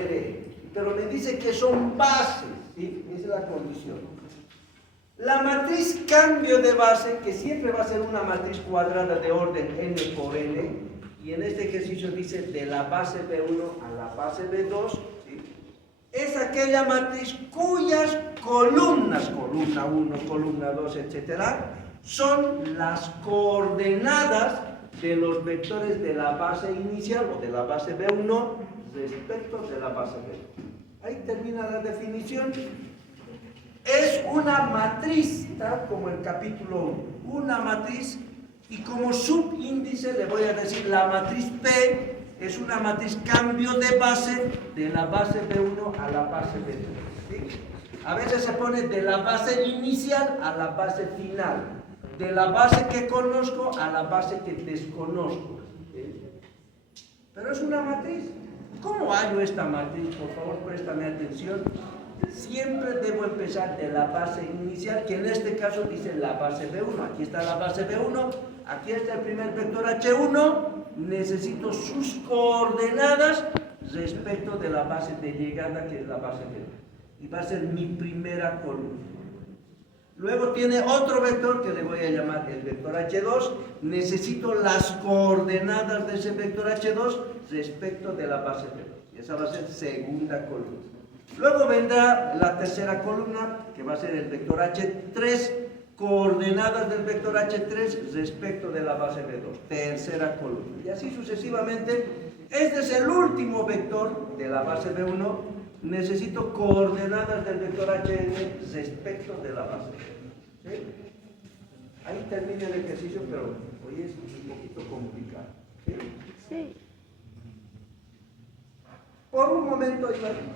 R, pero me dice que son bases, ¿sí? Esa es la condición. La matriz cambio de base, que siempre va a ser una matriz cuadrada de orden n por n, y en este ejercicio dice de la base B1 a la base B2, ¿sí? Es aquella matriz cuyas columnas, columna 1, columna 2, etcétera, son las coordenadas de los vectores de la base inicial o de la base B1 respecto de la base B2. Ahí termina la definición. Es una matriz, tal como el capítulo 1, una matriz, y como subíndice le voy a decir la matriz P es una matriz cambio de base de la base B1 a la base B2. ¿Sí? A veces se pone de la base inicial a la base final, de la base que conozco a la base que desconozco. ¿Sí? Pero es una matriz. ¿Cómo hallo esta matriz? Por favor, préstame atención. Siempre debo empezar de la base inicial, que en este caso dice la base B1. Aquí está la base B1, aquí está el primer vector H1. Necesito sus coordenadas respecto de la base de llegada, que es la base B1. Y va a ser mi primera columna. Luego tiene otro vector que le voy a llamar el vector H2. Necesito las coordenadas de ese vector H2 respecto de la base B2. Y esa va a ser segunda columna. Luego vendrá la tercera columna, que va a ser el vector H3, coordenadas del vector H3 respecto de la base B2, tercera columna. Y así sucesivamente. Este es el último vector de la base B1. Necesito coordenadas del vector HN respecto de la base B2. ¿Sí? Ahí termina el ejercicio, pero hoy es un poquito complicado. ¿Sí? Sí. Por un momento,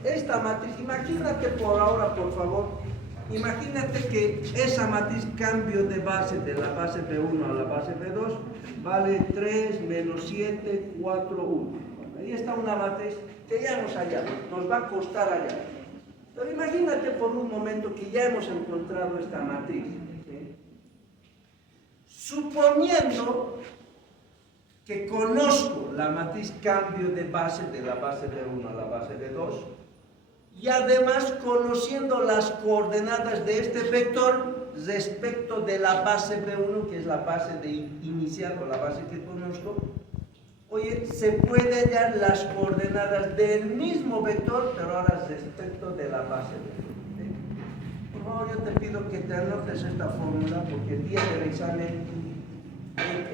esta matriz, imagínate por ahora, por favor, imagínate que esa matriz cambio de base de la base B1 a la base B2 vale 3 menos 7, 4, 1. Ahí está una matriz que ya nos hallamos, nos va a costar hallar. Pero imagínate por un momento que ya hemos encontrado esta matriz. ¿Sí? Suponiendo que conozco la matriz cambio de base de la base B1 a la base B2 y además conociendo las coordenadas de este vector respecto de la base B1, que es la base de inicial o la base que conozco, oye, se puede hallar las coordenadas del mismo vector, pero ahora respecto de la base B1. ¿Sí? Por favor, yo te pido que te anotes esta fórmula, porque el día del examen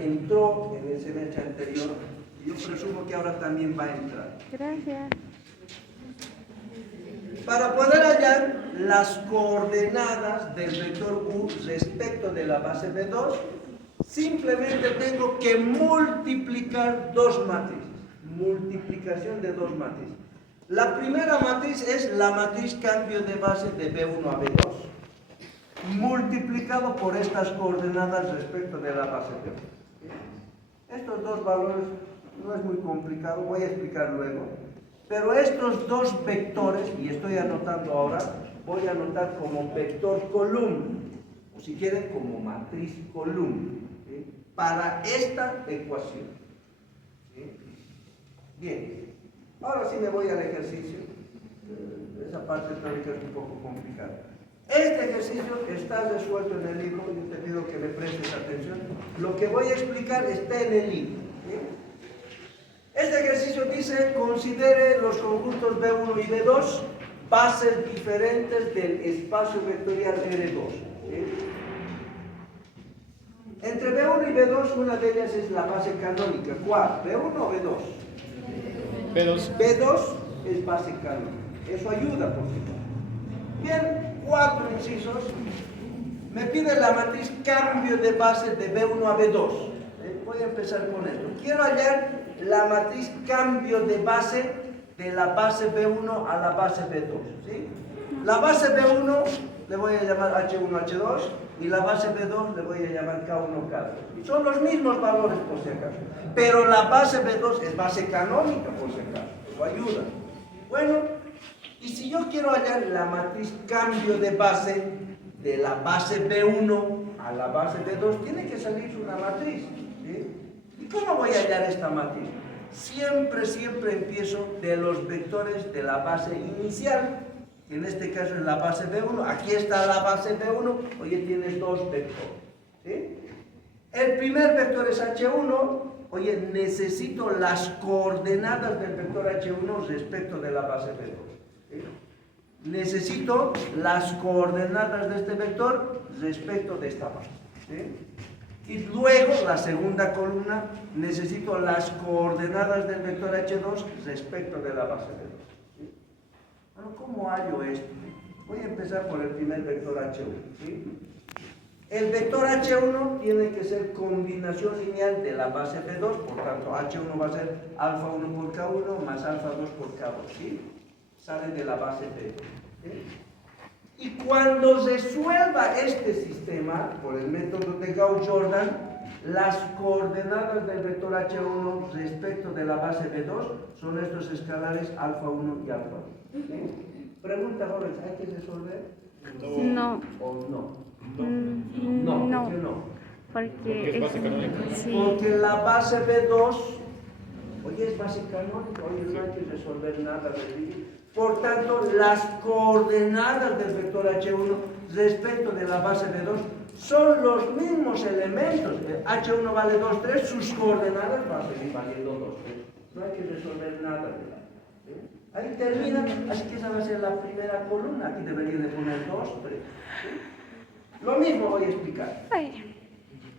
entró en el semestre anterior y yo presumo que ahora también va a entrar. Gracias. Para poder hallar las coordenadas del vector U respecto de la base B2, simplemente tengo que multiplicar dos matrices. Multiplicación de dos matrices. La primera matriz es la matriz cambio de base de B1 a B2. Multiplicado por estas coordenadas respecto de la base B1. Estos dos valores no es muy complicado, voy a explicar luego, pero estos dos vectores, y estoy anotando ahora, voy a anotar como vector columna, o si quieren como matriz columna, ¿sí? Para esta ecuación. ¿Sí? Bien, ahora sí me voy al ejercicio. Esa parte teórica es un poco complicada. Este ejercicio está resuelto en el libro, yo te pido que me prestes atención. Lo que voy a explicar está en el libro. ¿Sí? Este ejercicio dice, considere los conjuntos B1 y B2 bases diferentes del espacio vectorial R2. ¿Sí? Entre B1 y B2, una de ellas es la base canónica. ¿Cuál? ¿B1 o B2? B2. B2 es base canónica. Eso ayuda, por supuesto. Bien, 4 incisos. Me pide la matriz cambio de base de B1 a B2. Voy a empezar con esto. Quiero hallar la matriz cambio de base de la base B1 a la base B2. ¿Sí? La base B1 le voy a llamar H1, H2 y la base B2 le voy a llamar K1, K2. Y son los mismos valores por si acaso. Pero la base B2 es base canónica por si acaso. Eso ayuda. Bueno. Y si yo quiero hallar la matriz cambio de base de la base B1 a la base B2, tiene que salir una matriz. ¿Sí? ¿Y cómo voy a hallar esta matriz? siempre empiezo de los vectores de la base inicial, que en este caso es la base B1. Aquí está la base B1, oye, tiene dos vectores, ¿sí? El primer vector es H1, oye, necesito las coordenadas del vector H1 respecto de la base B2, ¿sí? Necesito las coordenadas de este vector respecto de esta base, ¿sí? Y luego, la segunda columna, necesito las coordenadas del vector H2 respecto de la base B2, ¿sí? Bueno, ¿cómo hallo esto? Voy a empezar por el primer vector H1, ¿sí? El vector H1 tiene que ser combinación lineal de la base B2, por tanto, H1 va a ser alfa 1 por K1 más alfa 2 por K2, ¿sí? Sale de la base B2, ¿sí? Y cuando resuelva este sistema, por el método de Gauss-Jordan, las coordenadas del vector H1 respecto de la base B2 son estos escalares alfa 1 y alfa 2. ¿Sí? Pregunta, jóvenes, ¿hay que resolver? No. ¿O no? No. No, ¿por qué no? Porque es base canónica. Sí. Porque la base B2, oye, es base canónica, oye, no hay que resolver nada de ahí. Por tanto, las coordenadas del vector H1 respecto de la base B2 son los mismos elementos. H1 vale 2, 3, sus coordenadas van a seguir valiendo 2, 3. No hay que resolver nada de nada, ¿sí? Ahí termina, así que esa va a ser la primera columna. Aquí debería de poner 2, 3. ¿Sí? Lo mismo voy a explicar. Ay.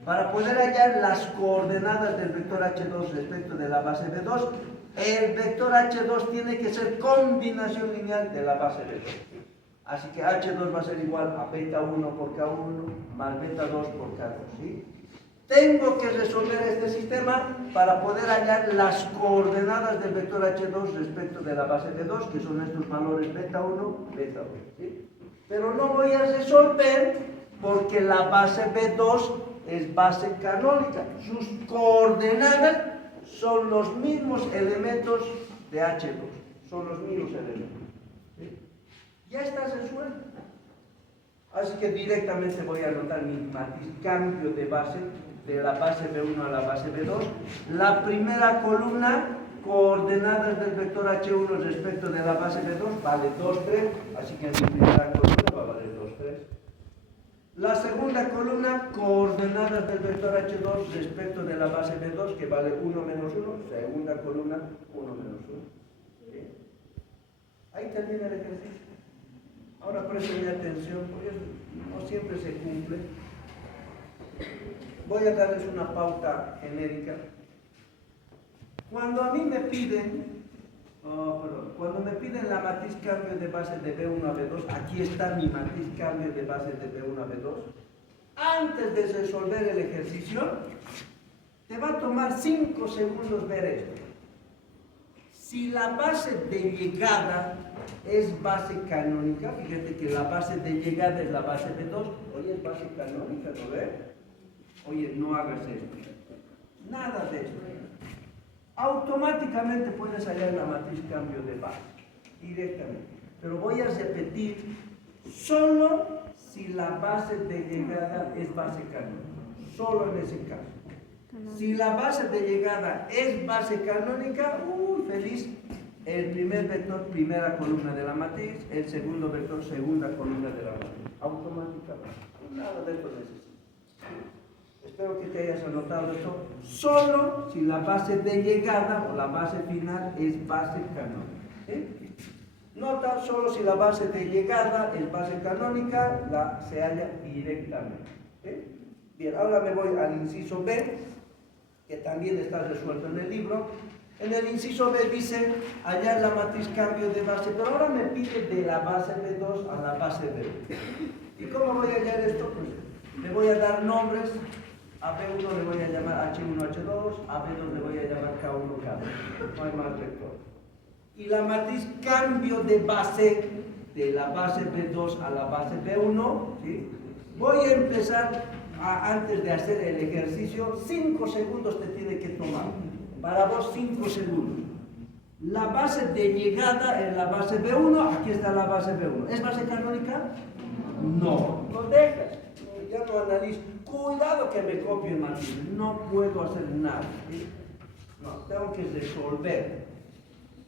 Para poder hallar las coordenadas del vector H2 respecto de la base B2, el vector H2 tiene que ser combinación lineal de la base B2. Así que H2 va a ser igual a beta 1 por K1 más beta 2 por K2, ¿sí? Tengo que resolver este sistema para poder hallar las coordenadas del vector H2 respecto de la base B2, que son estos valores beta 1, beta 2, ¿sí? Pero no voy a resolver porque la base B2 es base canónica. Sus coordenadas son los mismos elementos de H2. Son los mismos elementos, ¿sí? Ya está resuelto. Así que directamente voy a anotar mi matiz cambio de base, de la base B1 a la base B2. La primera columna, coordenadas del vector H1 respecto de la base B2, vale 2, 3. Así que mi primera columna va a valer 2, 3. La segunda columna, coordenadas del vector H2 respecto de la base B2, que vale 1 menos 1. Segunda columna, 1 menos 1. ¿Sí? Ahí termina el ejercicio. Ahora presten atención, porque no siempre se cumple. Voy a darles una pauta genérica. Cuando a mí me piden, cuando me piden la matriz cambio de base de B1 a B2, aquí está mi matriz cambio de base de B1 a B2. Antes de resolver el ejercicio, te va a tomar 5 segundos ver esto. Si la base de llegada es base canónica, fíjate que la base de llegada es la base de 2, oye, es base canónica, ¿no ves? Oye, no hagas esto. Nada de esto. Automáticamente puedes hallar la matriz cambio de base, directamente. Pero voy a repetir, solo si la base de llegada es base canónica, solo en ese caso. Si la base de llegada es base canónica, feliz, el primer vector, primera columna de la matriz, el segundo vector, segunda columna de la matriz. Automáticamente. Nada de esto necesito. Espero que te hayas anotado esto. Solo si la base de llegada o la base final es base canónica. ¿Sí? Nota, solo si la base de llegada es base canónica, se halla directamente. ¿Sí? Bien, ahora me voy al inciso B, que también está resuelto en el libro. En el inciso B dice hallar la matriz cambio de base, pero ahora me pide de la base B2 a la base B1. ¿Y cómo voy a hallar esto? Pues le voy a dar nombres. A B1 le voy a llamar H1, H2, a B2 le voy a llamar K1, K2. No hay más vector. Y la matriz cambio de base, de la base B2 a la base B1, ¿sí? Voy a empezar, antes de hacer el ejercicio, 5 segundos te tiene que tomar. Para vos 5 segundos. La base de llegada es la base B1, aquí está la base B1. ¿Es base canónica? No. Lo dejas. Ya no analizo. Cuidado que me copien matriz. No puedo hacer nada. ¿Sí? No, tengo que resolver.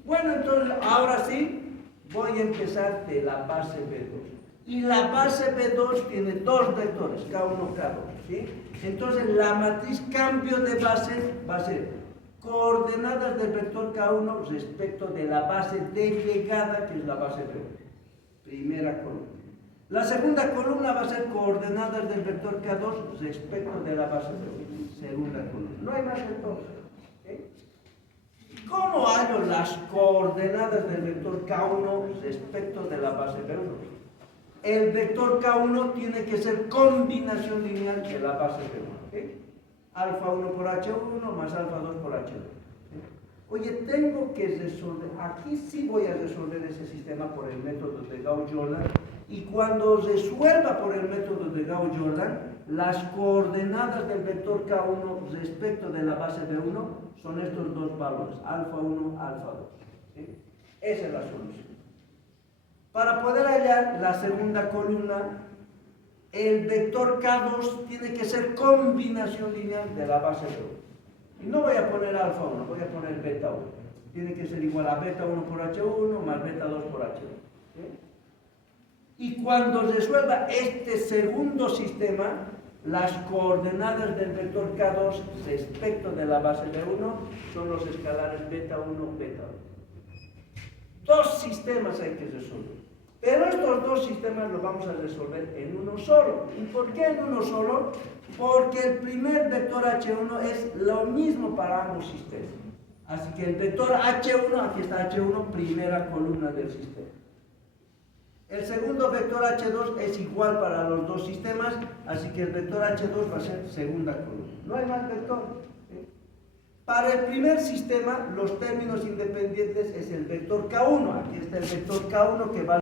Bueno, entonces, ahora sí, voy a empezar de la base B2. Y la base B2 tiene dos vectores, K1, K2, ¿sí? Entonces, la matriz cambio de base va a ser coordenadas del vector K1 respecto de la base de llegada, que es la base B1. Primera columna. La segunda columna va a ser coordenadas del vector K2 respecto de la base B1. Segunda columna. No hay más entonces. ¿Sí? ¿Cómo hallo las coordenadas del vector K1 respecto de la base B1? El vector K1 tiene que ser combinación lineal de la base B1. ¿Sí? Alfa 1 por H1 más alfa 2 por H2. ¿Sí? Oye, tengo que resolver, aquí sí voy a resolver ese sistema por el método de Gauss-Jordan, y cuando resuelva por el método de Gauss-Jordan, las coordenadas del vector K1 respecto de la base B1 son estos dos valores, alfa 1, alfa 2. ¿Sí? Esa es la solución. Para poder hallar la segunda columna, el vector K2 tiene que ser combinación lineal de la base B1. Y no voy a poner alfa 1, voy a poner beta 1. Tiene que ser igual a beta 1 por H1 más beta 2 por H2. ¿Sí? Y cuando resuelva este segundo sistema, las coordenadas del vector K2 respecto de la base B1 son los escalares beta 1, beta 2. Dos sistemas hay que resolver. Pero estos dos sistemas los vamos a resolver en uno solo. ¿Y por qué en uno solo? Porque el primer vector H1 es lo mismo para ambos sistemas. Así que el vector H1, aquí está H1, primera columna del sistema. El segundo vector H2 es igual para los dos sistemas, así que el vector H2 va a ser segunda columna. No hay más vector. Para el primer sistema, los términos independientes es el vector K1. Aquí está el vector K1 que va